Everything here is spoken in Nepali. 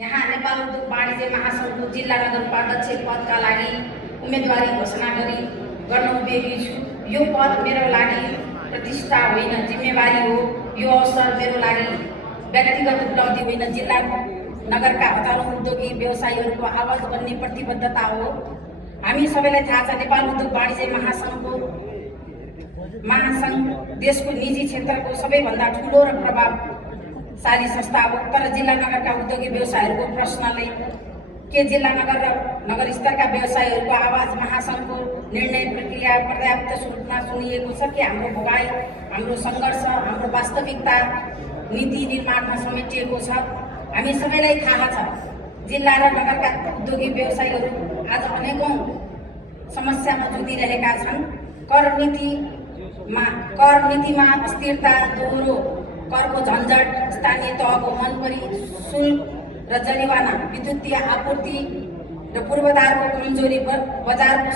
यहाँ नेपाल उद्योग वाणिज्य महासङ्घको जिल्ला नगर उपाध्यक्ष पदका लागि उम्मेदवारी घोषणा गर्न उभिएकी छु। यो पद मेरो लागि प्रतिष्ठा होइन, जिम्मेवारी हो। यो अवसर मेरो लागि व्यक्तिगत उपलब्धि होइन, जिल्ला नगरका हजारौं उद्योगी व्यवसायीहरूको आवाज बन्ने प्रतिबद्धता हो। हामी सबैलाई थाहा छ, नेपाल उद्योग वाणिज्य महासङ्घ देशको निजी क्षेत्रको सबैभन्दा ठुलो र प्रभावशाली संस्था हो। तर जिल्ला नगरका उद्योगी व्यवसायीहरूको प्रश्नले के जिल्ला नगर र नगर स्तरका व्यवसायीहरूको आवाज महासङ्घको निर्णय प्रक्रिया पर्याप्त रूपमा सुनिएको छ कि हाम्रो भोगाई, हाम्रो सङ्घर्ष, हाम्रो वास्तविकता नीति निर्माणमा समेटिएको छ? हामी सबैलाई थाहा छ, जिल्ला र नगरका उद्योगी व्यवसायीहरू आज अनेकौं समस्यामा जुधिरहेका छन्। कर नीतिमा अस्थिरता, दोहोरो करको झन्झट, स्थानीय तहको मनपरी शुल्क र जरिवाना, विद्युतीय आपूर्ति र पूर्वाधारको कमजोरी, बजारको